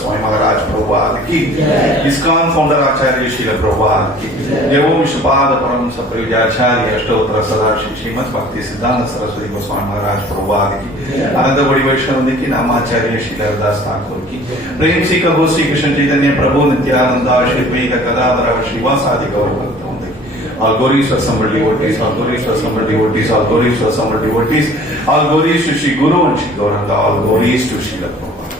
स्वामी महाराज प्रभुपाद की, ISKCON founder आचार्य शील प्रभुपाद की, देवों विश्वपाद परम सप्रियाचार्य अष्टोत्तर सदाशिव श्रीमद भक्ति सिद्धांत सरस्वती गोस्वामी महाराज प्रभुपाद की, अनंत बड़ी वैष्णव की नामाचार्य शील हरदास ठाकुर की, प्रेम सी कहो श्री कृष्ण चैतन्य प्रभु नित्यानंद श्री द्वैत गदाधर श्रीवासादि गौर भक्तों all glories to assembled devotees, all glories to assembled devotees, all glories to assembled devotees, all glories to Shri Guru and Shri Gauranga, all glories to Srila Prabhupada.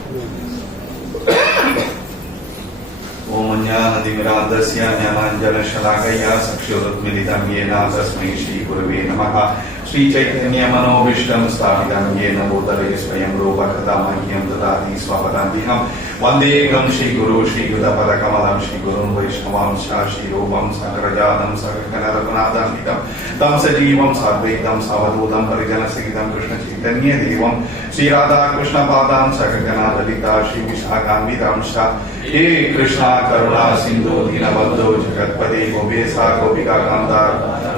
Om Jnanatimirandasya Jnananjana Shalakaya Sakshurutmilitam Yena Tasmai Shri Gurave Namaha Shri Chaitanya Manobhishtam Sthamidam Yena Bhutale Swayam Rupa Kadamahyam Dadati Swapadantiham Vandegam Shri Guru Shri Yudapada Kamalam Shri Guru Vaishnavam Shashi Rupam Sakarajadam Sakaragunadam Hitam Tam Sajivam Sadvaitam Savadodam Parijana Sigitam Krishna Chaitanya Devam Shri Radha Krishna Padam Sakaganadalita Shri Vishakam Vidam Shah He Krishna Karuna Sindhu Dinabandhu Jagatpade Gopesa Gopika Kandar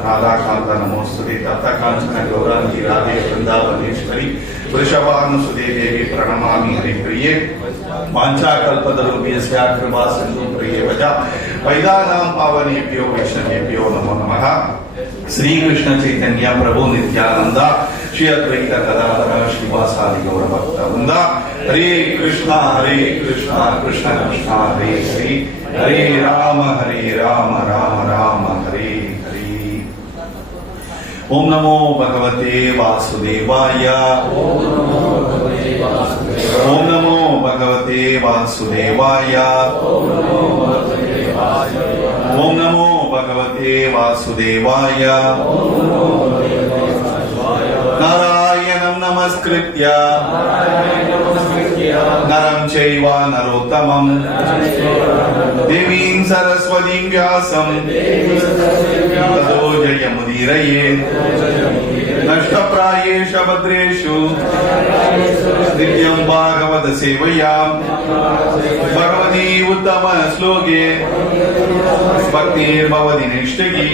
Radha Kanta Namosturi Tata Kanchana Gaurangi Radhe Vrindavaneshwari Vrishabhanu Sudevi Pranamami Hari Priye Vancha Kalpadarubhyasya Kripa Sindhu Priye Vaja Vaidanam Pavanebhyo Vaishnavebhyo Namo Namaha Sri Krishna Chaitanya Prabhu Nityananda Shri Advaita Gadadhara Srivasadi Gaura Bhakta Vrinda Hare Krishna Krishna Krishna Hare Hare Hare Rama Rama Rama Hare Om Namo Bhagavate Vasudevaya Om Namo Bhagavate Vasudevaya Om Namo Bhagavate Vasudevaya Narayanam Namaskritya Naram Chaiva Narottamam Devim Saraswatim Vyasam Tado Jayamudiraye Nashtaprayesha Bhadreshu Nityam Bhagavata Sevayam Bhagavati Uttama Sloge Bhaktir Bhavati Nishtagi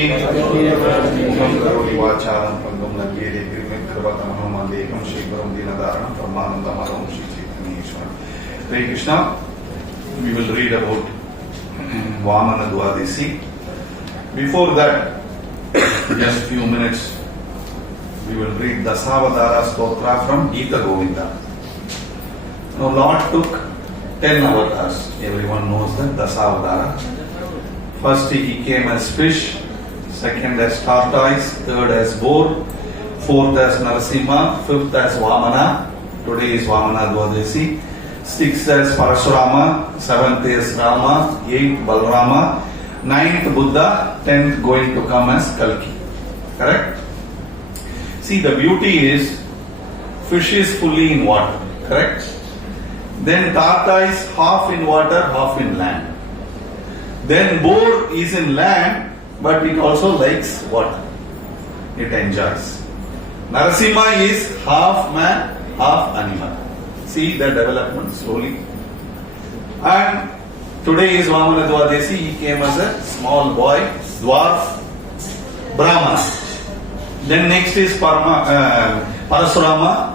Karoli Vacharam Pangam Nagiri Pirmit Kravatamam Mandekam Shikvaram Dinadaranam Brahmanandamaram Shri Chaitanya Ishwar Hare Krishna. We will read about Vamana Dwadasi. Before that, just few minutes, we will read Dasavatara Stotra from Gita Govinda. Now, Lord took 10 avatars. Everyone knows that, Dasavatara. First, he came as fish, second as tortoise, third as boar, fourth as Narasimha, fifth as Vamana. Today is Vamana Dwadasi. Sixth as Parashurama, seventh is Rama, eighth Balarama, ninth Buddha, 10th going to come as Kalki. Correct? See, the beauty is fish is fully in water. Correct? Then tortoise half in water, half in land. Then boar is in land, but it also likes water. It enjoys. Narasimha is half man, half animal. See the development slowly. And today is Vamana Dwadasi. He came as a small boy, dwarf, Brahmana. Then next is Parasurama.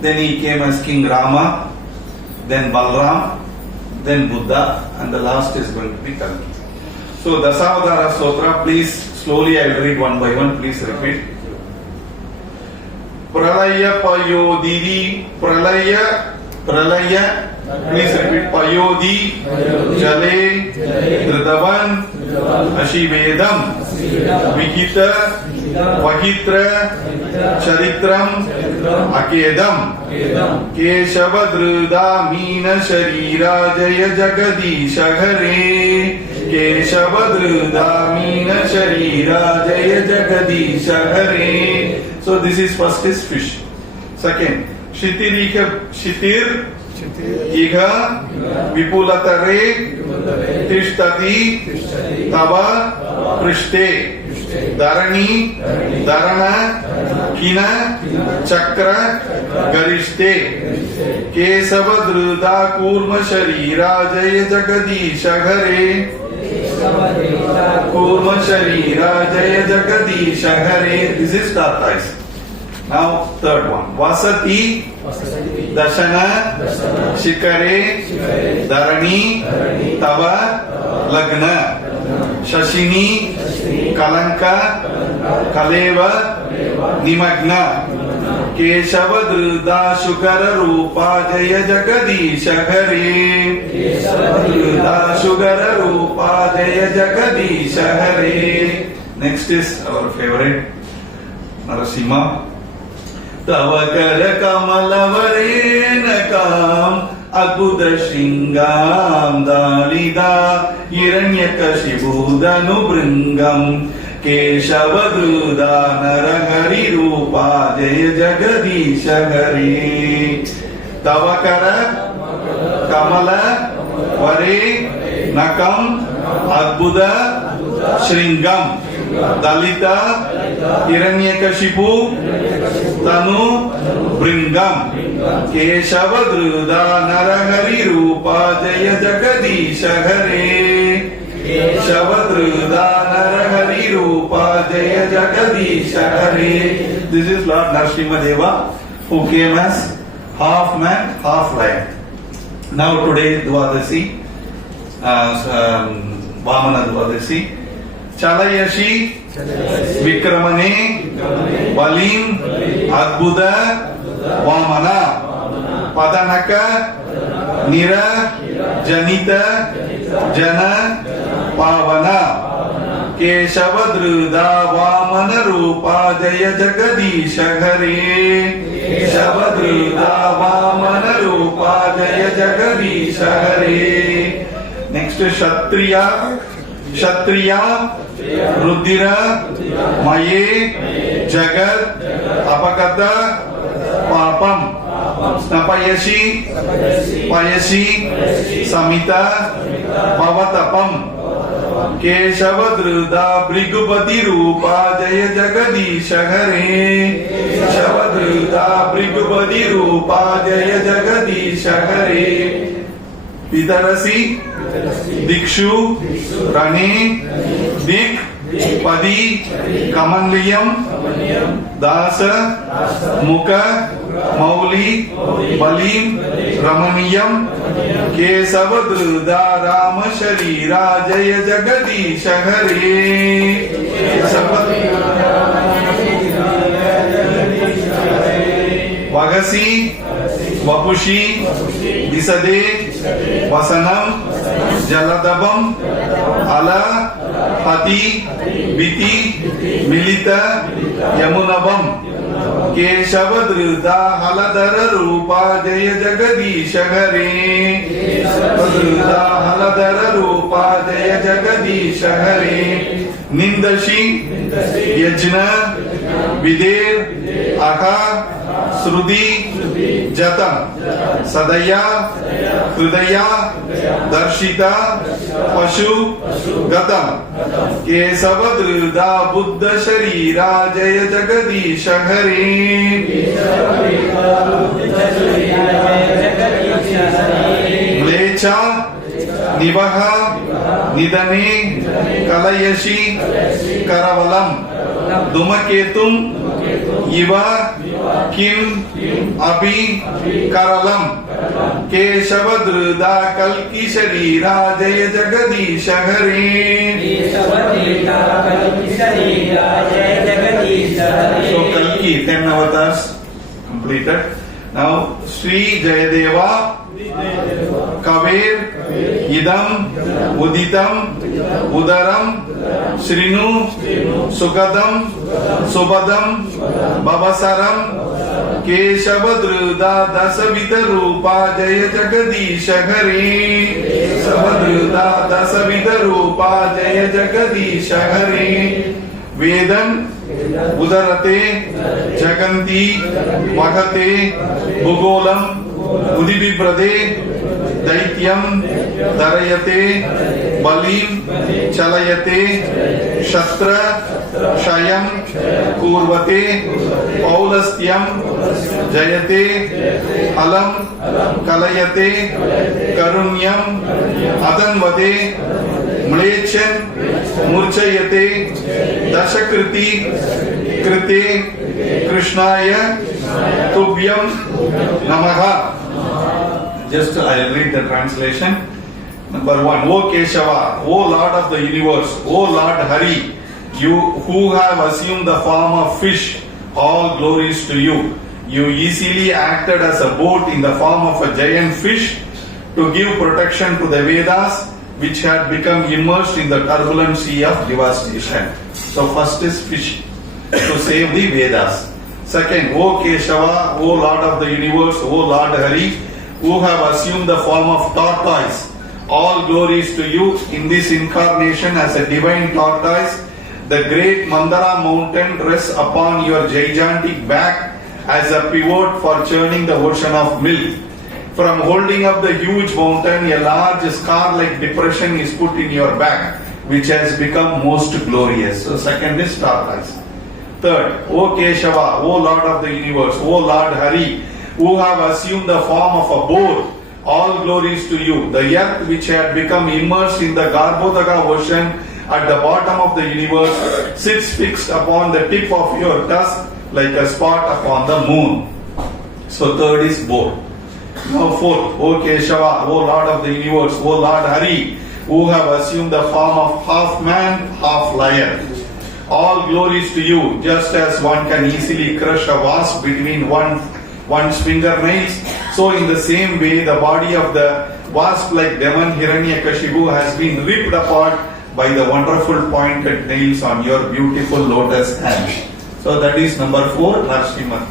Then he came as King Rama. Then Balram. Then Buddha. And the last is going to be Kalki. So Dasavatara Stotra, please slowly I will read one by one. Please repeat. Pralaya Payodiri Pralaya please repeat Payodi Jale Dritavan Ashivedam Vikita Vahitra Charitram Akedam Keshava Drida Meena Sharira Jaya Jagadisha Hare Keshava Drida Meena Sharira Jaya Jagadisha Hare. So this is first is fish. Second, Shitir Iha Vipulatare Tishtati Tava Prishte Dharani Dharana Kina Chakra Garishte Kesava Druda Kurma Sharira Jaya Jagadisha Hare Kurma Sharira Jaya Jagadisha Hare. This is tortoise. Now third one. Vasati Dashana Shikare Dharani Tava Lagna Shashini Kalanka Kaleva Nimagna Keshava Druda Shukara Rupa Jaya Jagadisha Hare Druda Shukara Rupa Jaya Jagadisha Hare. Next is our favorite Narasimha. Tavakara Kamalavarena Adbhuta Shringam Dalida Hiranyakashibudanu Bringam केशवदृदा नरहरिरूपा जय जगदीश हरे तव कर कमल वरे नकम अद्भुत श्रृंगम दलित हिरण्यकशिपु तनु भृंगम केशवदृदा नरहरिरूपा जय जगदीश हरे केशवदृदा नरहरिरूपा जय जगदीश हरे. This is Lord Narasimhadeva who came as half man, half lion. Now today Dwadasi, Vamana Dwadasi. Chalayasi Vikramane Balim Adbhuta Vamana Padanaka Nira Janita Jana Pavana Keshavadruda Vamana Rupa Jaya Jagadisha Hare Keshavadruda Vamana Rupa Jaya Jagadisha Hare. Next is Kshatriya Kshatriya Ruddira Maye Jagat Apakata Papam Snapayashi Payashi Samita Pavatapam Keshavadruda Brigupati Rupa Jaya Jagadisha Hare Keshavadruda Brigupati Rupa Jaya Jagadisha Hare. Vidarasi Dikshu Rane Dik Padi Kamanliyam Dasa Mukha Mauli Balim Ramaniyam Kesavadruda Rama Sharira Jaya Jagadisha Hare Vagasi Vapushi Visade Vasanam Jaladabam Ala Hati Biti Milita Yamunabam Keshavadruda Haladara Rupa Jaya Jagadisha Hare Keshavadruda Haladara Rupa Jaya Jagadisha Hare. Nindashi Yajna Vider Akha Srudi Jatam Sadaya Hridaya Darshita Pashu Gatam Kesavadruda Buddha Sharira Jaya Jagadisha Hare Mlecha Nivaha Nidane Kalayashi Karavalam Dumaketum Iva Kim Abhi Karalam Keshavadruda Kalki Sharira Jaya Jagadisha Hare So Kalki 10 avatars completed. Now Sri Jayadeva Kaver Idam Uditam Udaram Srinu Sukadam Subadam Babasaram Keshavadruda Dasavita Rupa Jaya Jagadisha Hare Keshavadruda Dasavita Rupa Jaya Jagadisha Hare. Vedan Udarate Jaganti Vakate Bhugolam Udibibrade Daityam Darayate Balim Chalayate Shastra Shayam Kurvate Paulastyam Jayate Alam Kalayate Karunyam Adanvade Mlechan Murchayate Dashakriti Krite Krishnaya Tubhyam Namaha. Just I'll read the translation. Number 1. O Keshava, O Lord of the universe, O Lord Hari, you who have assumed the form of fish, all glories to you. You easily acted as a boat in the form of a giant fish to give protection to the Vedas, which had become immersed in the turbulent sea of devastation. So first is fish, to save the Vedas. Second, O Keshava, O Lord of the universe, O Lord Hari, who have assumed the form of tortoise. All glories to you in this incarnation as a divine tortoise, The great Mandara mountain rests upon your gigantic back as a pivot for churning the ocean of milk. From holding up the huge mountain, a large scar-like depression is put in your back, which has become most glorious. So second is tortoise. Third, O Keshava, O Lord of the universe, O Lord Hari, who have assumed the form of a boar, all glories to you. The earth which had become immersed in the Garbhodaga ocean at the bottom of the universe sits fixed upon the tip of your tusk like a spot upon the moon. So third is boar. Now fourth, O Keshava, O Lord of the universe, O Lord Hari, who have assumed the form of half man, half lion. All glories to you, just as one can easily crush a wasp between one's fingernails, so in the same way the body of the wasp-like demon Hiranyakashipu has been ripped apart by the wonderful pointed nails on your beautiful lotus hands. So that is number 4, Narasimha.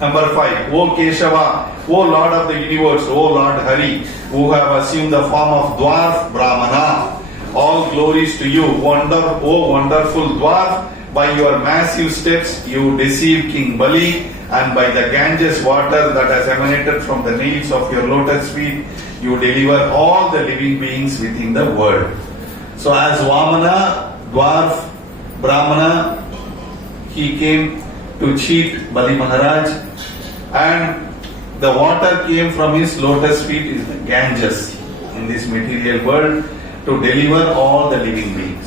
Number 5, O Keshava, O Lord of the universe, O Lord Hari, who have assumed the form of dwarf Brahmana. All glories to you, O wonderful dwarf. By your massive steps you deceive King Bali, and by the Ganges water that has emanated from the nails of your lotus feet, you deliver all the living beings within the world. So as Vamana, dwarf, Brahmana, he came to cheat Bali Maharaj, and the water came from his lotus feet is the Ganges in this material world to deliver all the living beings.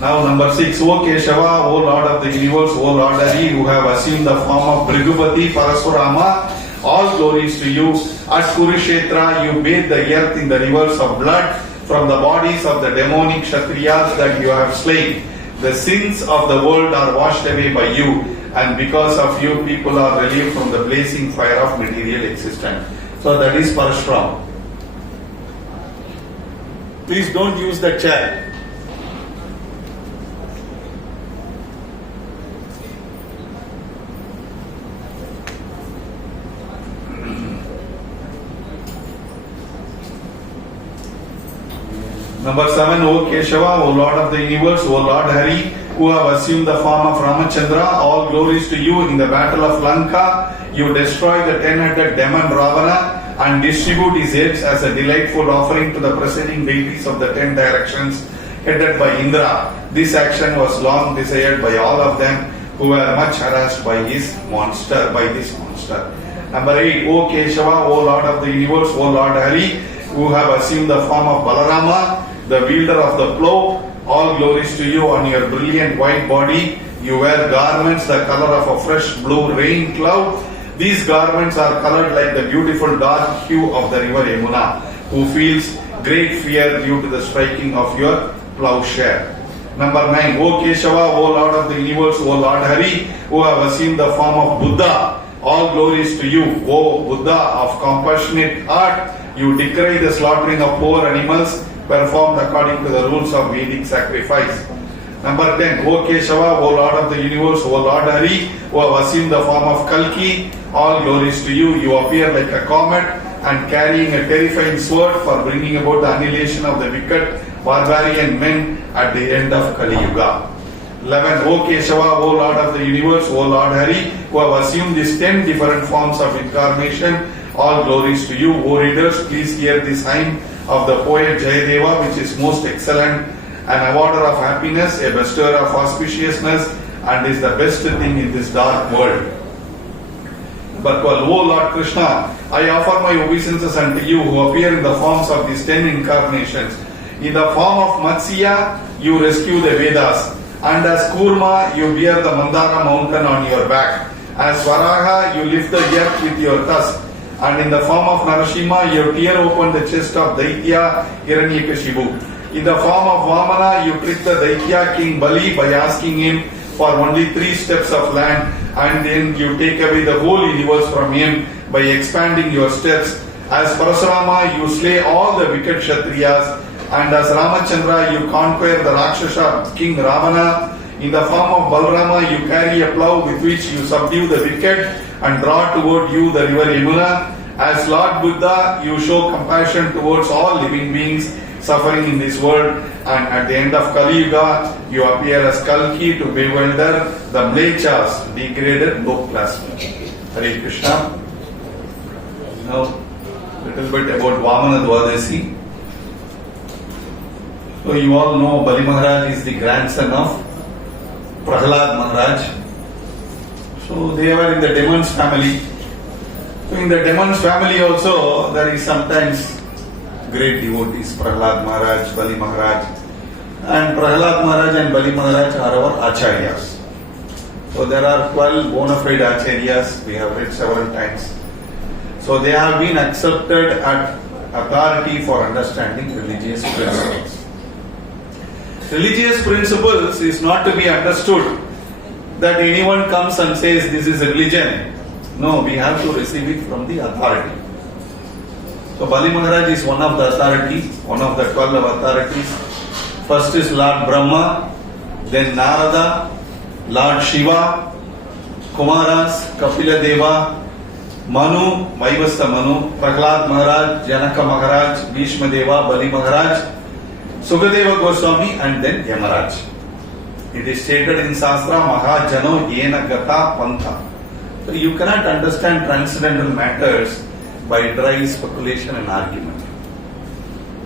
Now number 6, O Keshava, O Lord of the universe, O Lord Hari, who have assumed the form of Brigupati Parasurama, all glories to you. At Kurukshetra you bathe the earth in the rivers of blood from the bodies of the demonic Kshatriyas that you have slain. The sins of the world are washed away by you, and because of you people are relieved from the blazing fire of material existence. So that is Parashuram. Please don't use the chair. Number 7, O Keshava, O Lord of the universe, O Lord Hari, who have assumed the form of Ramachandra, all glories to you. In the battle of Lanka, you destroy the 10-headed demon Ravana and distribute his eggs as a delightful offering to the presiding deities of the 10 directions, headed by Indra. This action was long desired by all of them, who were much harassed by this monster. Number 8, O Keshava, O Lord of the universe, O Lord Hari, who have assumed the form of Balarama, the wielder of the plough. All glories to you. On your brilliant white body you wear garments the color of a fresh blue rain cloud. These garments are colored like the beautiful dark hue of the river Yamuna, who feels great fear due to the striking of your plowshare. Number 9, O Keshava, O Lord of the universe, O Lord Hari, who have assumed the form of Buddha. All glories to you, O Buddha of compassionate heart. You decry the slaughtering of poor animals performed according to the rules of Vedic sacrifice. Number 10, O Keshava, O Lord of the universe, O Lord Hari, who have assumed the form of Kalki. All glories to you. You appear like a comet and carrying a terrifying sword for bringing about the annihilation of the wicked barbarian men at the end of Kali Yuga. 11, O Keshava, O Lord of the universe, O Lord Hari, who have assumed these 10 different forms of incarnation. All glories to you. O readers, please hear this hymn of the poet Jayadeva, which is most excellent, an awarder of happiness, a bestower of auspiciousness, and is the best thing in this dark world. But O Lord Krishna, I offer my obeisances unto you, who appear in the forms of these 10 incarnations. In the form of Matsya, you rescue the Vedas, and as Kurma, you bear the Mandara mountain on your back. As Varaha, you lift the earth with your tusk. And in the form of Narasimha, you tear open the chest of Daitya Hiranyakashipu. In the form of Vamana, you trick the Daitya king Bali by asking him for only 3 steps of land, and then you take away the whole universe from him by expanding your steps. As Parasurama, you slay all the wicked Kshatriyas, and as Ramachandra, you conquer the Rakshasa king Ravana. In the form of Balarama, you carry a plough with which you subdue the wicked and draw toward you the river Yamuna. As Lord Buddha, you show compassion towards all living beings, suffering in this world, and at the end of Kali Yuga, you appear as Kalki to bewilder the Mlechas, degraded low class men. Hare Krishna. Now, little bit about Vamana Dwadasi. So you all know Bali Maharaj is the grandson of Prahlad Maharaj. So they were in the demons family. So in the demons family also there is sometimes great devotees, Prahlad Maharaj, Bali Maharaj. And Prahlad Maharaj and Bali Maharaj are our acharyas. So there are 12 bona fide acharyas, we have read several times. So they have been accepted at authority for understanding religious principles. Religious principles is not to be understood that anyone comes and says this is religion. No, we have to receive it from the authority. So Bali Maharaj is one of the authorities, one of the 12 authorities. First is Lord Brahma, then Narada, Lord Shiva, Kumaras, Kapila Deva, Manu, Vaivasta Manu, Prahlad Maharaj, Janaka Maharaj, Bhishma Deva, Bali Maharaj, Sukadeva Goswami, and then Yamaraj. It is stated in Shastra, Mahajano Yena Gata Pantha. So you cannot understand transcendental matters by dry speculation and argument.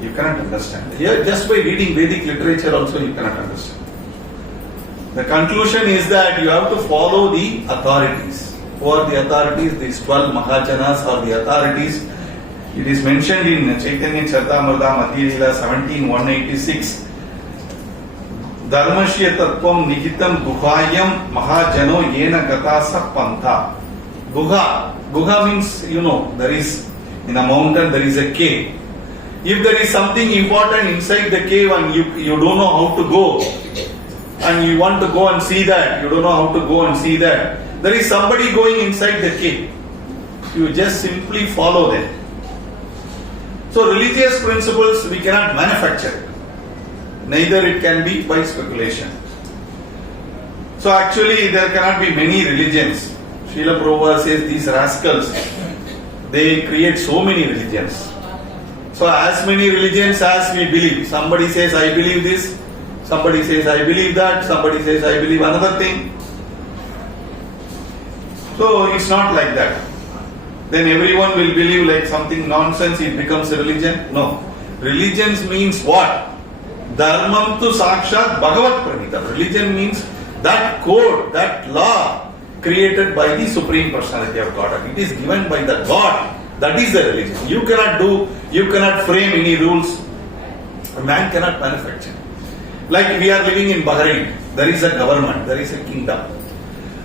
You cannot understand. Yeah, just by reading Vedic literature also you cannot understand. The conclusion is that you have to follow the authorities. Who are the authorities? These 12 Mahajanas are the authorities. It is mentioned in Chaitanya Charitamrita Madhya Leela 17:186. Dharmashya Tattvam Nihitam Guhayam Mahajano Yena Gatasa Pantha. Guha means, you know, there is in a mountain there is a cave. If there is something important inside the cave and you don't know how to go, and you want to go and see that, you don't know how to go and see that, there is somebody going inside the cave. You just simply follow them. So religious principles we cannot manufacture. Neither it can be by speculation. So actually there cannot be many religions. Srila Prabhupada says these rascals, they create so many religions. So as many religions as we believe. Somebody says I believe this, somebody says I believe that, somebody says I believe another thing. So it's not like that. Then everyone will believe like something nonsense, it becomes a religion. No. Religions means what? Dharmam tu sakshat bhagavat pranita. Religion means that code, that law created by the Supreme Personality of God. It is given by the God. That is the religion. You cannot frame any rules. A man cannot manufacture. Like we are living in Bahrain. There is a government, there is a kingdom.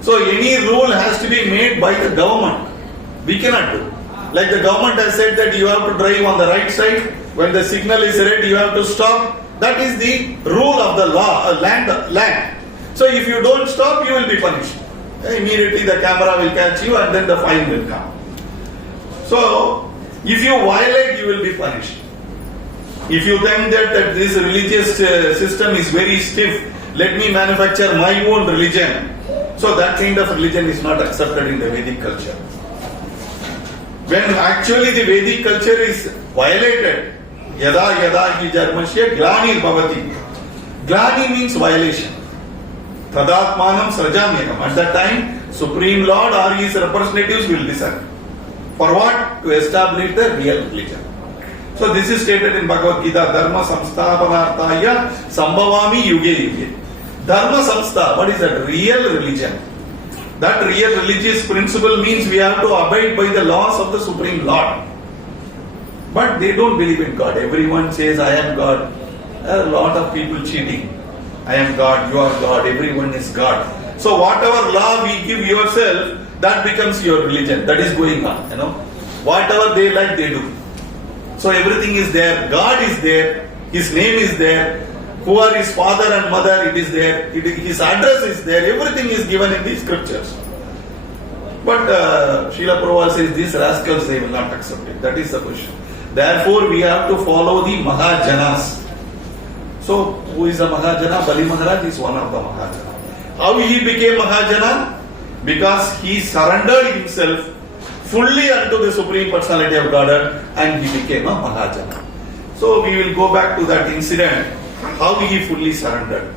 So any rule has to be made by the government. We cannot do. Like the government has said that you have to drive on the right side. When the signal is red, you have to stop. That is the rule of the law, land. So if you don't stop, you will be punished. Immediately the camera will catch you and then the fine will come. So if you violate, you will be punished. If you think that this religious system is very stiff, let me manufacture my own religion. So that kind of religion is not accepted in the Vedic culture. When actually the Vedic culture is violated, yada yada hi jarmashya glani bhavati. Glani means violation. Tadatmanam srajamyakam. At that time, Supreme Lord or his representatives will decide. For what? To establish the real religion. So this is stated in Bhagavad Gita, Dharma samsthapanarthaya sambhavami yuge yuge. Dharma samstha, what is that? Real religion. That real religious principle means we have to abide by the laws of the Supreme Lord. But they don't believe in God. Everyone says, I am God. There are a lot of people cheating. I am God, you are God, everyone is God. So whatever law we give yourself, that becomes your religion. That is going on, you know. Whatever they like, they do. So everything is there. God is there. His name is there. Who are his father and mother, it is there. His address is there. Everything is given in the scriptures. But Srila Prabhupada says these rascals, they will not accept it. That is the question. Therefore, we have to follow the Mahajanas. So, who is a Mahajana? Bali Maharaj is one of the Mahajana. How he became Mahajana? Because he surrendered himself fully unto the Supreme Personality of Godhead and he became a Mahajana. So we will go back to that incident, how he fully surrendered.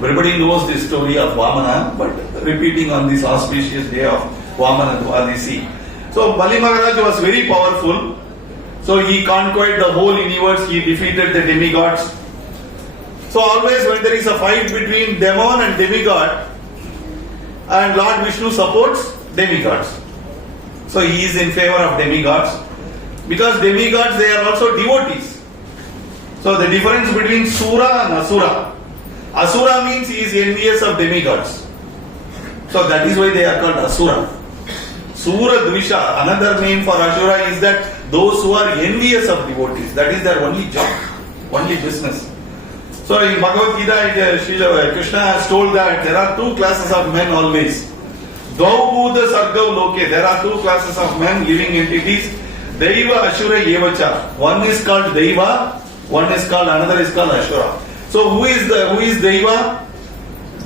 Everybody knows the story of Vamana, but repeating on this auspicious day of Vamana Dwadasi. So Bali Maharaj was very powerful. So he conquered the whole universe, he defeated the demigods. So always when there is a fight between demon and demigod, and Lord Vishnu supports demigods. So he is in favor of demigods. Because demigods, they are also devotees. So the difference between Sura and Asura. Asura means he is envious of demigods. So that is why they are called Asura. Sura Dvisha, another name for Asura is that those who are envious of devotees. That is their only job, only business. So in Bhagavad Gita, Krishna has told that there are two classes of men always. Daubhuda Sargav Loke, there are two classes of men, living entities. Daiva Ashura Yevacha. One is called Daiva, another is called Ashura. So who is Daiva?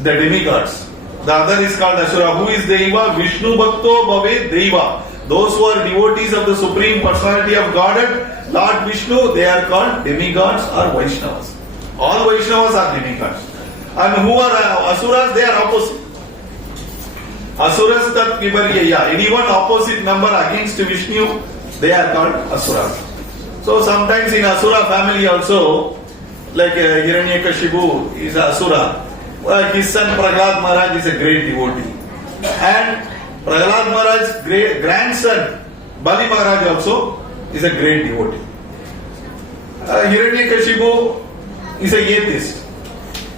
The demigods. The other is called Ashura. Who is Daiva? Vishnu Bhakto Bhave Daiva. Those who are devotees of the Supreme Personality of Godhead, Lord Vishnu, they are called demigods or Vaishnavas. All Vaishnavas are demigods. And who are Asuras? They are opposite. Asuras tat viparyaya. Anyone opposite number against Vishnu, they are called Asuras. So sometimes in Asura family also, like Hiranyakashipu is Asura. His son Prahlad Maharaj is a great devotee. And Prahlad Maharaj's great grandson Bali Maharaj also is a great devotee. Hiranyakashipu is a atheist.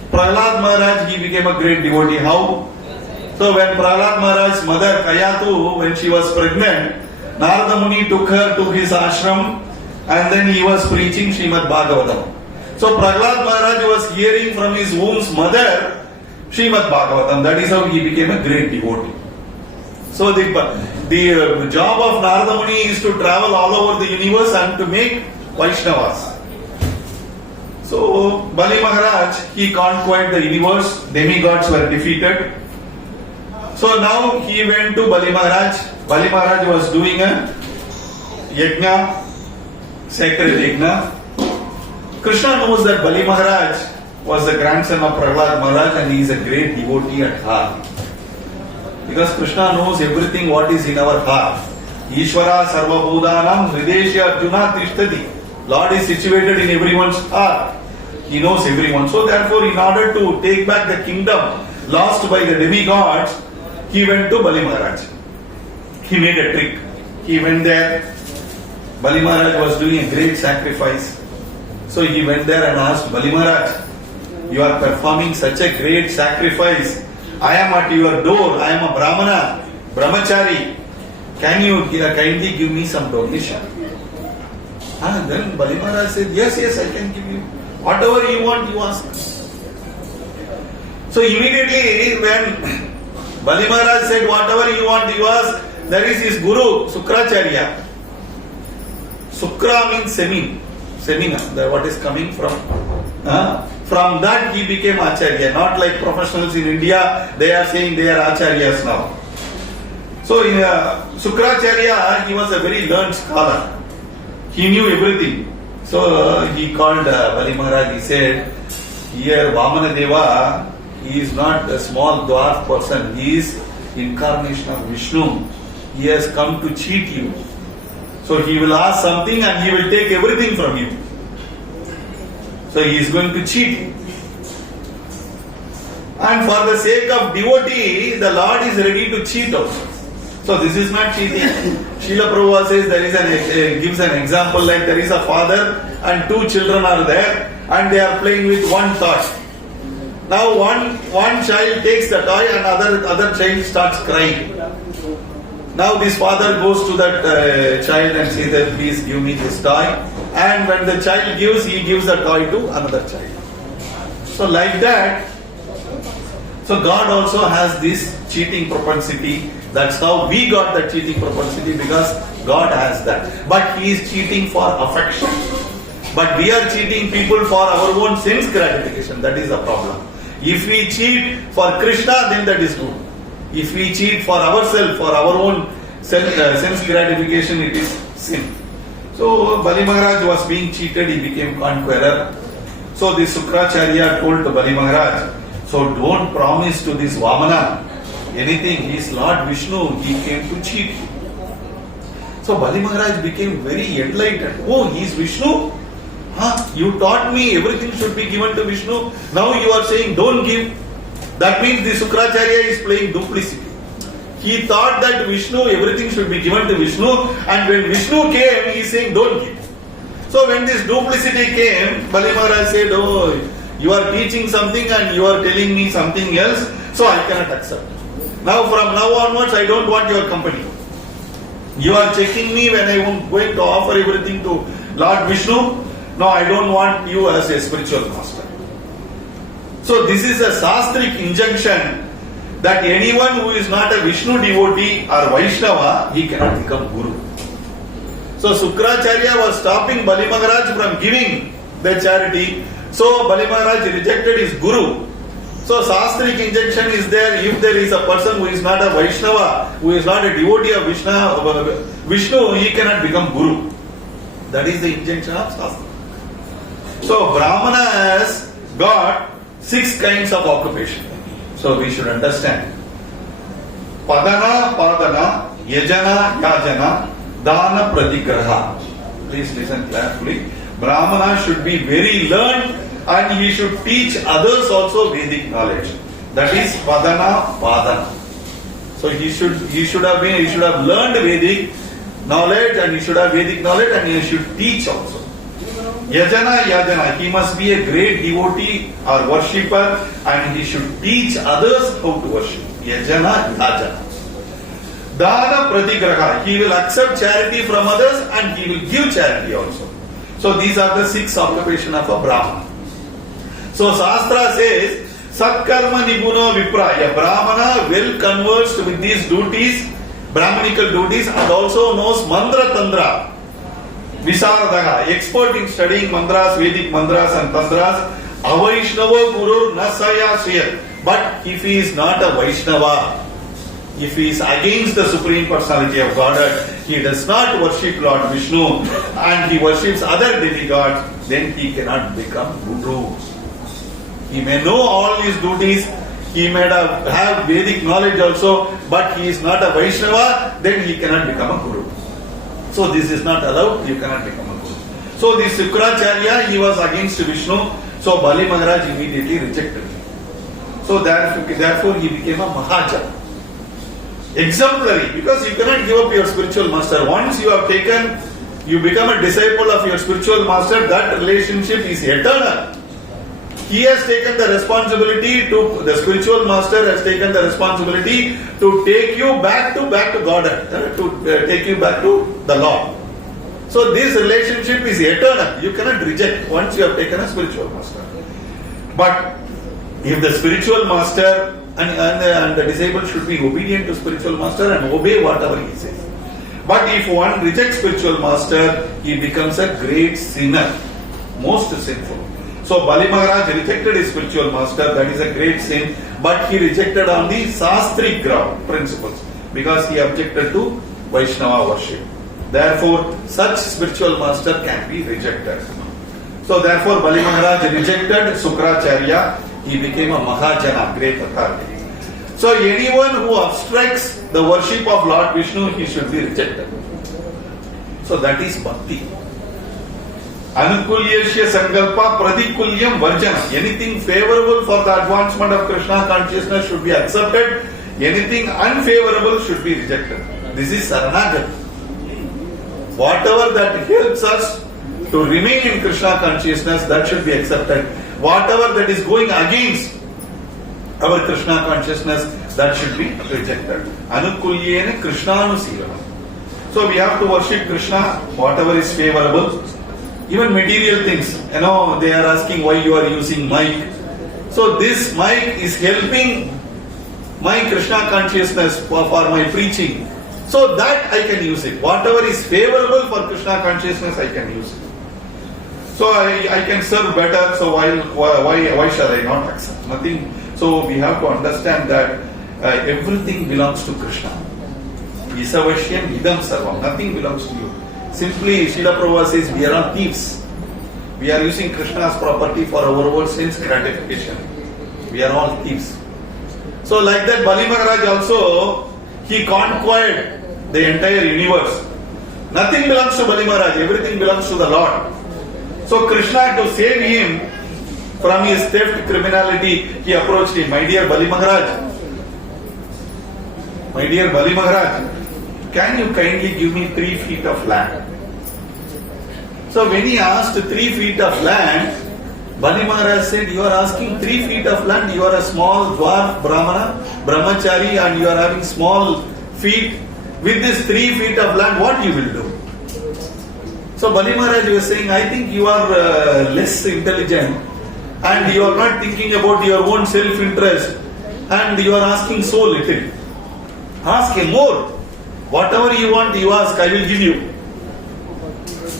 Prahlad Maharaj, he became a great devotee. How? So when Prahlad Maharaj's mother Kayatu, when she was pregnant, Narada Muni took her to his ashram and then he was preaching Srimad Bhagavatam. So Prahlad Maharaj was hearing from his womb's mother Srimad Bhagavatam. That is how he became a great devotee. So the job of Narada Muni is to travel all over the universe and to make Vaishnavas. So Bali Maharaj, he conquered the universe, demigods were defeated. So now he went to Bali Maharaj. Bali Maharaj was doing a yajna, sacred yajna. Krishna knows that Bali Maharaj was the grandson of Prahlad Maharaj and he is a great devotee at heart. Because Krishna knows everything what is in our heart. Ishvara sarva bhudanam hrideshi arjuna tishtati. Lord is situated in everyone's heart. He knows everyone. So therefore, in order to take back the kingdom lost by the demigods, he went to Bali Maharaj. He made a trick. He went there. Bali Maharaj was doing a great sacrifice. So he went there and asked Bali Maharaj, you are performing such a great sacrifice. I am at your door. I am a Brahmana, Brahmachari. Can you kindly give me some donation? And then Bali Maharaj said, yes, I can give you. Whatever you want, you ask. So immediately when Bali Maharaj said, whatever you want, you ask, there is his guru, Sukracharya. Sukra means semina, what is coming from. From that he became Acharya. Not like professionals in India, they are saying they are Acharyas now. So in Sukracharya, he was a very learned scholar. He knew everything. So he called Bali Maharaj, he said, here Vamana Deva, he is not a small dwarf person, he is incarnation of Vishnu. He has come to cheat you. So he will ask something and he will take everything from you. So he is going to cheat you. And for the sake of devotee, the Lord is ready to cheat also. So this is not cheating. Srila Prabhupada says gives an example like there is a father and two children are there and they are playing with one toy. Now one child takes the toy and other child starts crying. Now this father goes to that child and says that please give me this toy. And when the child gives, he gives the toy to another child. So like that, so God also has this cheating propensity. That's how we got that cheating propensity, because God has that. But He is cheating for affection. But we are cheating people for our own sense gratification. That is the problem. If we cheat for Krishna, then that is good. If we cheat for ourselves, for our own sense gratification, it is sin. So Bali Maharaj was being cheated, he became conqueror. So the Sukracharya told to Bali Maharaj, so don't promise to this Vamana anything, he is Lord Vishnu, he came to cheat you. So Bali Maharaj became very enlightened. Oh, he is Vishnu? Huh? You taught me everything should be given to Vishnu. Now you are saying don't give. That means the Sukracharya is playing duplicity. He thought that Vishnu, everything should be given to Vishnu, and when Vishnu came, he is saying don't give. So when this duplicity came, Bali Maharaj said, oh, you are teaching something and you are telling me something else, so I cannot accept. Now from now onwards, I don't want your company. You are checking me when I am going to offer everything to Lord Vishnu. No, I don't want you as a spiritual master. So this is a Sastric injunction that anyone who is not a Vishnu devotee or Vaishnava, he cannot become Guru. So Sukracharya was stopping Bali Maharaj from giving the charity. So Bali Maharaj rejected his Guru. So Sastric injunction is there, if there is a person who is not a Vaishnava, who is not a devotee of Vishnu, he cannot become Guru. That is the injunction of Shastra. So Brahmana has got 6 kinds of occupation. So we should understand. Padana, Padana, Yajana, Yajana, Dana, Pratigraha. Please listen carefully. Brahmana should be very learned and he should teach others also Vedic knowledge. That is Padana, Padana. So he should have learned Vedic knowledge and he should have Vedic knowledge and he should teach also. Yajana, Yajana, he must be a great devotee or worshipper and he should teach others how to worship. Yajana, Yajana. Dana, Pratigraha, he will accept charity from others and he will give charity also. So these are the 6 occupations of a Brahmana. So Shastra says, Satkarma Nipuno Vipra, a Brahmana well conversed with these duties, Brahmanical duties, and also knows Mandra Tandra. Visaradaha, expert in studying mantras, Vedic mantras and tantras. Avaishnava Guru Nasaya Shriyat. But if he is not a Vaishnava, if he is against the Supreme Personality of Godhead, he does not worship Lord Vishnu and he worships other demigods, then he cannot become Guru. He may know all his duties, he may have Vedic knowledge also, but he is not a Vaishnava, then he cannot become a Guru. So this is not allowed, you cannot become a Guru. So the Sukracharya, he was against Vishnu, so Bali Maharaj immediately rejected him. So therefore he became a Mahajan. Exemplary, because you cannot give up your spiritual master. Once you have taken, you become a disciple of your spiritual master, that relationship is eternal. He has taken the responsibility to, the spiritual master has taken the responsibility to take you back to Godhead, to take you back to the Lord. So this relationship is eternal. You cannot reject once you have taken a spiritual master. But if the spiritual master and the disciple should be obedient to spiritual master and obey whatever he says. But if one rejects spiritual master, he becomes a great sinner, most sinful. So Bali Maharaj rejected his spiritual master, that is a great sin, but he rejected on the Sastric ground principles because he objected to Vaishnava worship. Therefore, such spiritual master can be rejected. So therefore, Bali Maharaj rejected Sukracharya, he became a Mahajana, great authority. So anyone who obstructs the worship of Lord Vishnu, he should be rejected. So that is Bhakti. Anukulyasya Sankalpa Pradikulyam Varjana. Anything favorable for the advancement of Krishna consciousness should be accepted. Anything unfavorable should be rejected. This is Saranagati. Whatever that helps us to remain in Krishna consciousness, that should be accepted. Whatever that is going against our Krishna consciousness, that should be rejected. Anukulyena Krishnanusila. So we have to worship Krishna, whatever is favorable. Even material things, they are asking why you are using mic. So this mic is helping my Krishna consciousness for my preaching. So that I can use it. Whatever is favorable for Krishna consciousness, I can use it. So I can serve better, so why shall I not accept? Nothing. So we have to understand that everything belongs to Krishna. Isavashyam idam sarvam. Nothing belongs to you. Simply, Srila Prabhupada says we are all thieves. We are using Krishna's property for our own sense gratification. We are all thieves. So like that, Bali Maharaj also, he conquered the entire universe. Nothing belongs to Bali Maharaj, everything belongs to the Lord. So Krishna, to save him from his theft, criminality, he approached him. My dear Bali Maharaj, can you kindly give me 3 feet of land? So when he asked 3 feet of land, Bali Maharaj said, you are asking 3 feet of land, you are a small dwarf brahmana, brahmachari, and you are having small feet. With this 3 feet of land, what you will do? So Bali Maharaj was saying, I think you are less intelligent and you are not thinking about your own self-interest and you are asking so little. Ask him more. Whatever you want, you ask, I will give you.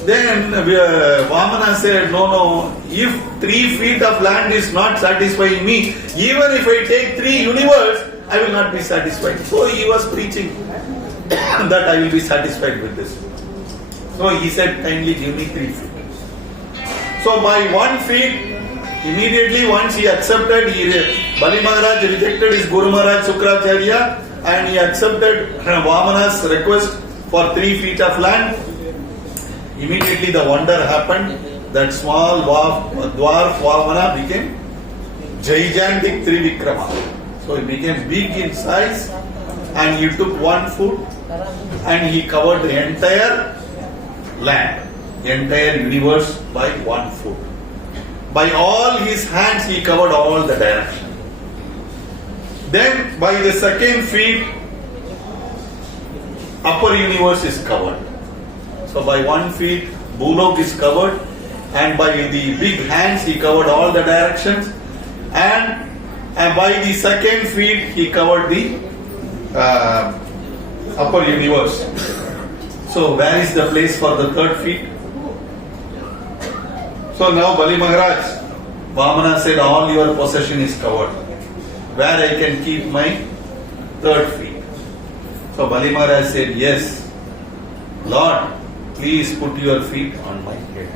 Then Vamana said, no, if 3 feet of land is not satisfying me, even if I take 3 universes, I will not be satisfied. So he was preaching that I will be satisfied with this. So he said, kindly give me 3 feet. So by 1 feet, immediately once he accepted, Bali Maharaj rejected his Guru Maharaj Sukracharya and he accepted Vamana's request for 3 feet of land. Immediately the wonder happened that small dwarf Vamana became gigantic Trivikrama. So he became big in size and he took 1 foot and he covered the entire land, the entire universe by 1 foot. By all his hands he covered all the direction. Then by the 2nd feet, upper universe is covered. So by 1 feet, Bhulok is covered, and by the big hands he covered all the directions, and by the 2nd feet he covered the upper universe. So where is the place for the 3rd feet? So now Bali Maharaj, Vamana said, all your possession is covered. Where I can keep my 3rd feet? So Bali Maharaj said, yes, Lord, please put your feet on my head.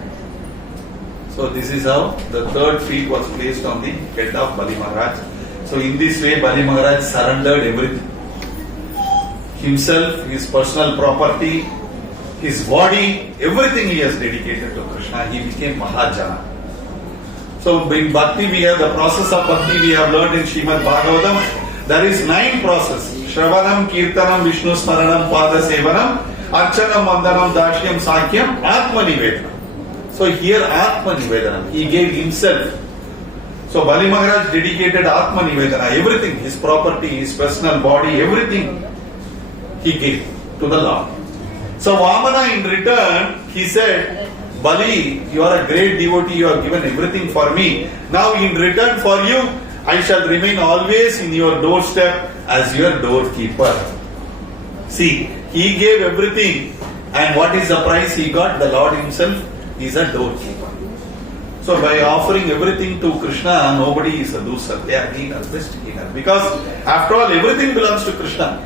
So this is how the 3rd feet was placed on the head of Bali Maharaj. So in this way, Bali Maharaj surrendered everything. Himself, his personal property, his body, everything he has dedicated to Krishna. He became Mahajana. So in Bhakti, we have the process of Bhakti we have learned in Srimad Bhagavatam. There is 9 processes. Shravanam, Kirtanam, Vishnu Smaranam, Pada Sevanam, Archanam, Vandanam, Dashyam, Sakyam, Atma Nivedanam. So here Atma Nivedanam, he gave himself. So Bali Maharaj dedicated Atma Nivedana, everything, his property, his personal body, everything he gave to the Lord. So Vamana in return, he said, Bali, you are a great devotee, you have given everything for me. Now in return for you, I shall remain always in your doorstep as your doorkeeper. See, he gave everything, and what is the price he got? The Lord himself is a doorkeeper. So by offering everything to Krishna, nobody is a loser. They are gainer, best gainer. Because after all, everything belongs to Krishna.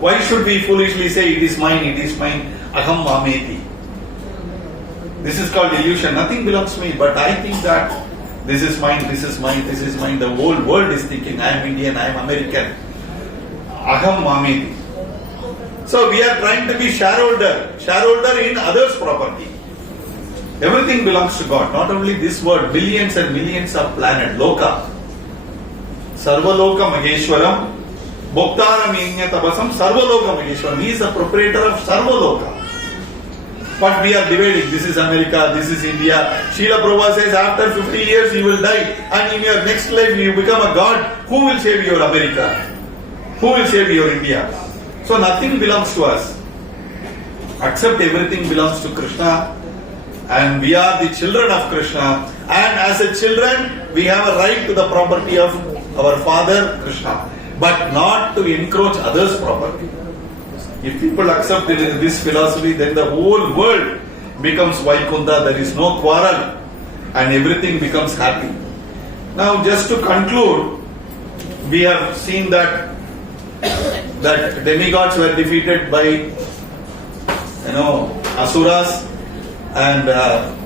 Why should we foolishly say it is mine, aham mameti? This is called illusion. Nothing belongs to me, but I think that this is mine, this is mine, this is mine. The whole world is thinking I am Indian, I am American. Aham mameti. So we are trying to be shareholder in others' property. Everything belongs to God. Not only this world, billions and millions of planets, loka. Sarvaloka Maheshwaram, Bhoktaram Tabasam, Sarvaloka Maheshwaram. He is the proprietor of Sarvaloka. But we are dividing. This is America, this is India. Srila Prabhupada says after 50 years you will die, and in your next life you become a God. Who will save your America? Who will save your India? So nothing belongs to us. Except everything belongs to Krishna. And we are the children of Krishna. And as a children, we have a right to the property of our father Krishna. But not to encroach others' property. If people accept this philosophy, then the whole world becomes Vaikunta. There is no quarrel. And everything becomes happy. Now just to conclude, we have seen that demigods were defeated by Asuras, and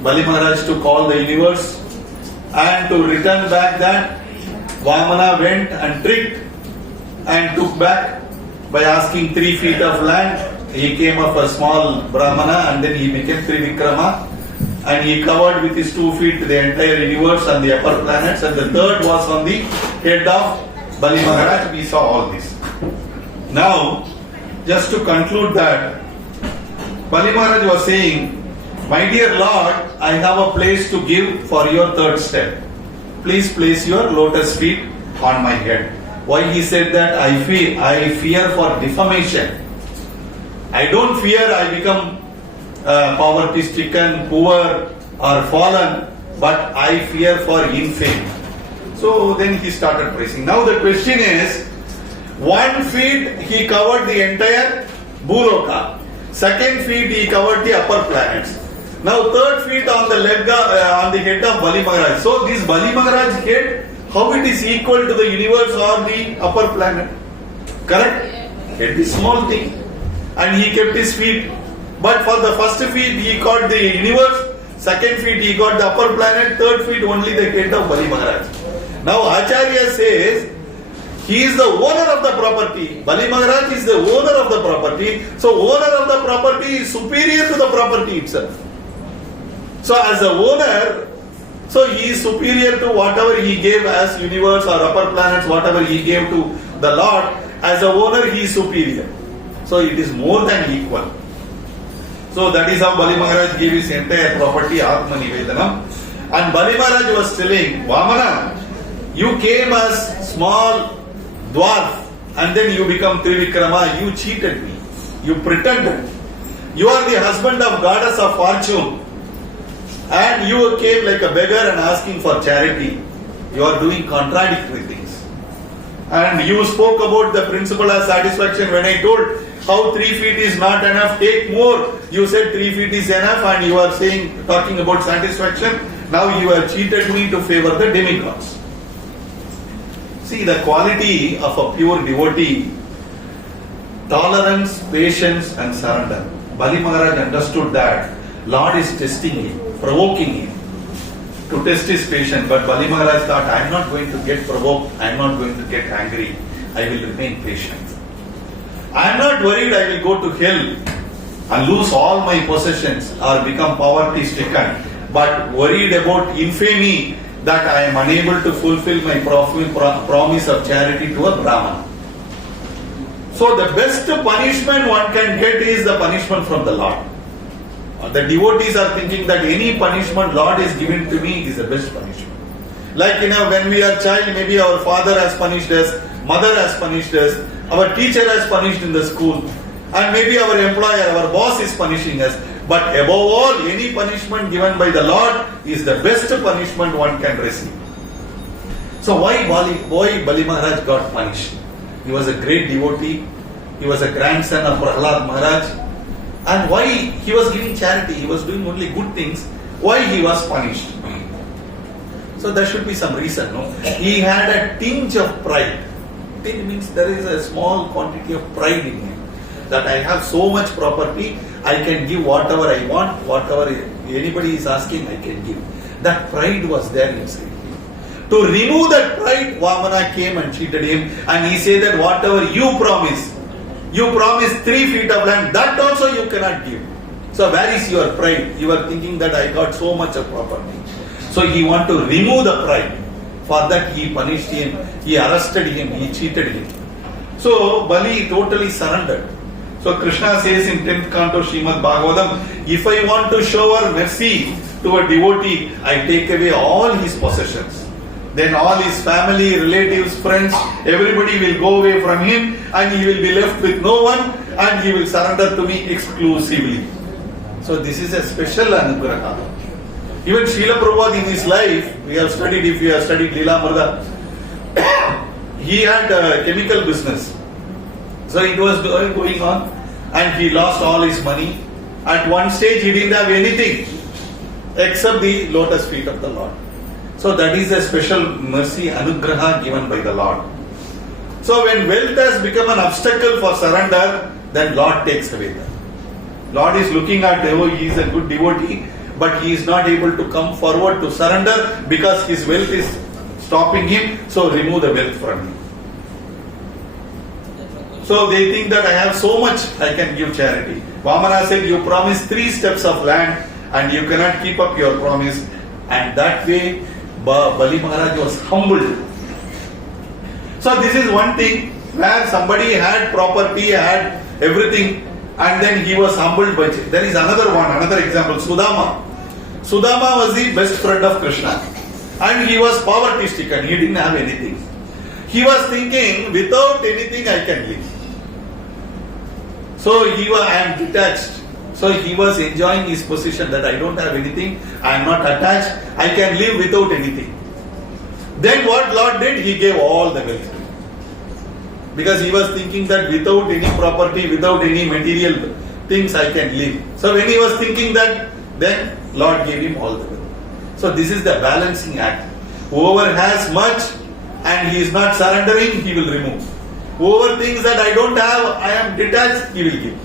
Bali Maharaj took all the universe, and to return back that, Vamana went and tricked and took back by asking 3 feet of land. He came up a small Brahmana and then he became Trivikrama, and he covered with his 2 feet the entire universe and the upper planets, and the third was on the head of Bali Maharaj. We saw all this. Now, just to conclude that, Bali Maharaj was saying, my dear Lord, I have a place to give for your third step. Please place your lotus feet on my head. Why he said that? I fear for defamation. I don't fear I become poverty stricken, poor or fallen, but I fear for infamy. So then he started praising. Now the question is, 1 feet he covered the entire Bhuloka. 2nd feet he covered the upper planets. Now 3rd feet on the head of Bali Maharaj. So this Bali Maharaj head, how it is equal to the universe or the upper planet? Correct? It is small thing. And he kept his feet. But for the first feet he got the universe, 2nd feet he got the upper planet, 3rd feet only the head of Bali Maharaj. Now Acharya says, he is the owner of the property. Bali Maharaj is the owner of the property. So owner of the property is superior to the property itself. So as the owner, so he is superior to whatever he gave as universe or upper planets, whatever he gave to the Lord. As the owner he is superior. So it is more than equal. So that is how Bali Maharaj gave his entire property, Atma Nivedanam. And Bali Maharaj was telling, Vamana, you came as small dwarf and then you become Trivikrama. You cheated me. You pretended. You are the husband of goddess of fortune. And you came like a beggar and asking for charity. You are doing contradictory things. And you spoke about the principle of satisfaction when I told how 3 feet is not enough, take more. You said 3 feet is enough and you are saying, talking about satisfaction. Now you have cheated me to favor the demigods. See the quality of a pure devotee, tolerance, patience and surrender. Bali Maharaj understood that Lord is testing him, provoking him to test his patience. But Bali Maharaj thought, I am not going to get provoked, I am not going to get angry, I will remain patient. I am not worried I will go to hell and lose all my possessions or become poverty stricken, but worried about infamy that I am unable to fulfill my promise of charity to a Brahman. So the best punishment one can get is the punishment from the Lord. The devotees are thinking that any punishment Lord is given to me is the best punishment. Like when we are child, maybe our father has punished us, mother has punished us, our teacher has punished in the school, and maybe our employer, our boss is punishing us. But above all, any punishment given by the Lord is the best punishment one can receive. So why Bali Maharaj got punished? He was a great devotee. He was a grandson of Prahlad Maharaj. And why he was giving charity? He was doing only good things. Why he was punished? So there should be some reason, no? He had a tinge of pride. Tinge means there is a small quantity of pride in him. That I have so much property, I can give whatever I want, whatever anybody is asking, I can give. That pride was there inside him. To remove that pride, Vamana came and cheated him, and he said that whatever you promise 3 feet of land, that also you cannot give. So where is your pride? You are thinking that I got so much of property. So he want to remove the pride. For that he punished him, he arrested him, he cheated him. So Bali totally surrendered. So Krishna says in 10th canto Srimad Bhagavatam, if I want to show our mercy to a devotee, I take away all his possessions. Then all his family, relatives, friends, everybody will go away from him and he will be left with no one and he will surrender to me exclusively. So this is a special anugraha. Even Srila Prabhupada in his life, if you have studied Leela Murda, he had a chemical business. So it was going on and he lost all his money. At one stage he didn't have anything except the lotus feet of the Lord. So that is a special mercy, anugraha given by the Lord. So when wealth has become an obstacle for surrender, then Lord takes away that. Lord is looking at, oh, he is a good devotee, but he is not able to come forward to surrender because his wealth is stopping him, so remove the wealth from him. So they think that I have so much, I can give charity. Vamana said, you promised 3 steps of land and you cannot keep up your promise. And that way, Bali Maharaj was humbled. So this is one thing where somebody had property, had everything, and then he was humbled by it. There is another example, Sudama. Sudama was the best friend of Krishna. And he was poverty stricken, he didn't have anything. He was thinking, without anything I can live. So I am detached. So he was enjoying his position that I don't have anything, I am not attached, I can live without anything. Then what Lord did? He gave all the wealth. Because he was thinking that without any property, without any material things I can live. So when he was thinking that, then Lord gave him all the wealth. So this is the balancing act. Whoever has much and he is not surrendering, he will remove. Whoever thinks that I don't have, I am detached, he will give.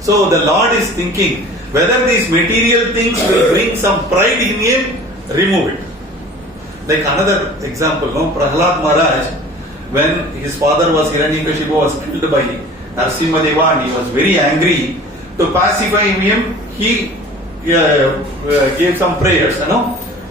So the Lord is thinking whether these material things will bring some pride in him, remove it. Like another example, Prahlad Maharaj, when his father was Hiranyakashipu was killed by Narasimhadeva and he was very angry. To pacify him, he gave some prayers.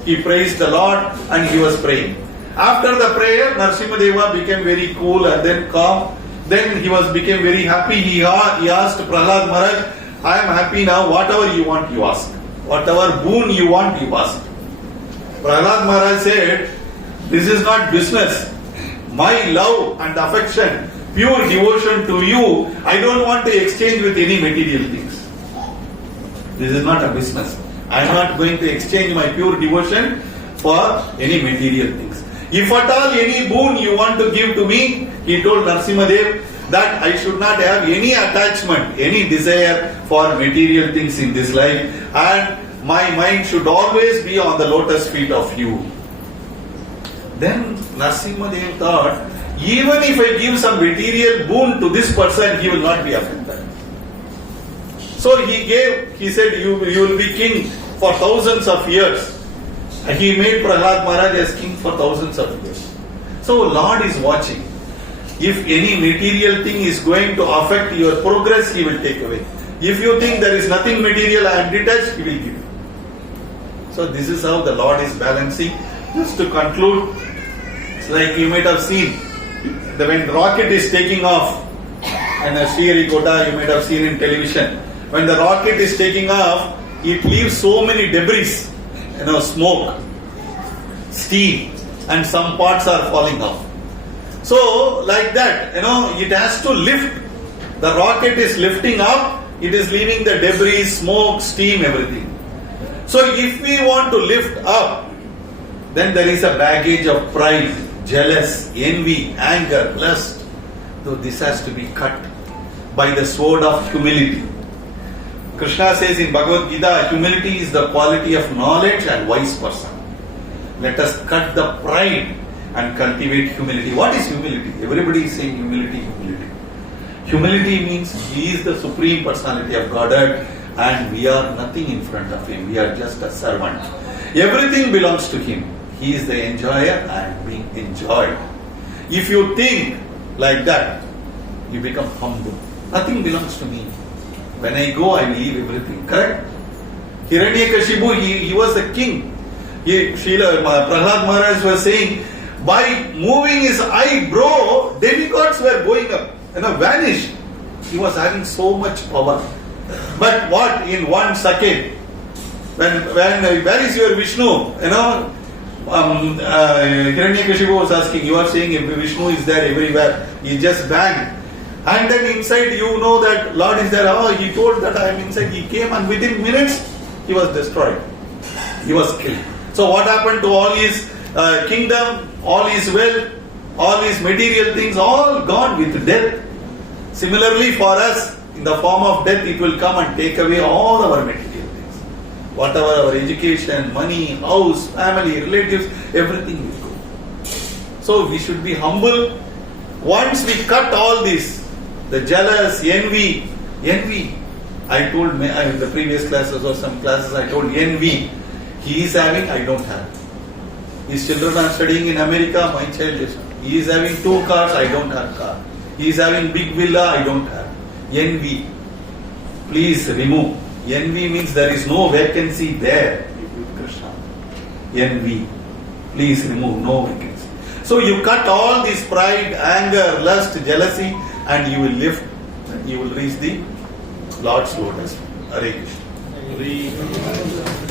He praised the Lord and he was praying. After the prayer, Narasimhadeva became very cool and then calm. Then he became very happy. He asked Prahlad Maharaj, I am happy now, whatever you want you ask. Whatever boon you want you ask. Prahlad Maharaj said, this is not business. My love and affection, pure devotion to you, I don't want to exchange with any material things. This is not a business. I am not going to exchange my pure devotion for any material things. If at all any boon you want to give to me, he told Narasimhadev that I should not have any attachment, any desire for material things in this life, and my mind should always be on the lotus feet of you. Then Narasimhadev thought, even if I give some material boon to this person, he will not be affected. So he said, you will be king for thousands of years. He made Prahlad Maharaj as king for thousands of years. So Lord is watching. If any material thing is going to affect your progress, he will take away. If you think there is nothing material, I am detached, he will give you. So this is how the Lord is balancing. Just to conclude, it's like you might have seen, when rocket is taking off, and Sriharikota you might have seen in television, when the rocket is taking off, it leaves so many debris, smoke, steam, and some parts are falling off. So, like that, it has to lift. The rocket is lifting up, it is leaving the debris, smoke, steam, everything. So, if we want to lift up, then there is a baggage of pride, jealous, envy, anger, lust. So, this has to be cut by the sword of humility. Krishna says in Bhagavad Gita, humility is the quality of knowledge and wise person. Let us cut the pride and cultivate humility. What is humility? Everybody is saying humility, humility. Humility means He is the Supreme Personality of Godhead and we are nothing in front of Him. We are just a servant. Everything belongs to Him. He is the enjoyer and being enjoyed. If you think like that, you become humble. Nothing belongs to me. When I go, I will leave everything. Correct? Hiranyakashipu, he was the king. Prahlad Maharaj was saying, by moving his eyebrow, demigods were going up, vanished. He was having so much power. But what? In 1 second, when where is your Vishnu? Hiranyakashipu was asking, you are saying Vishnu is there everywhere. He just banged. And then inside you know that Lord is there. Oh, he told that I am inside. He came and within minutes he was destroyed. He was killed. So what happened to all his kingdom, all his wealth, all his material things, all gone with death. Similarly for us, in the form of death, it will come and take away all our material things. Whatever our education, money, house, family, relatives, everything will go. So we should be humble. Once we cut all this, the jealous, envy, I told in the previous classes or some classes I told envy. He is having, I don't have. His children are studying in America, my child is. He is having 2 cars, I don't have car. He is having big villa, I don't have. Envy. Please remove. Envy means there is no vacancy there. Krishna. Envy. Please remove, no vacancy. So you cut all this pride, anger, lust, jealousy, and you will lift, you will reach the Lord's lotus. Hare Krishna.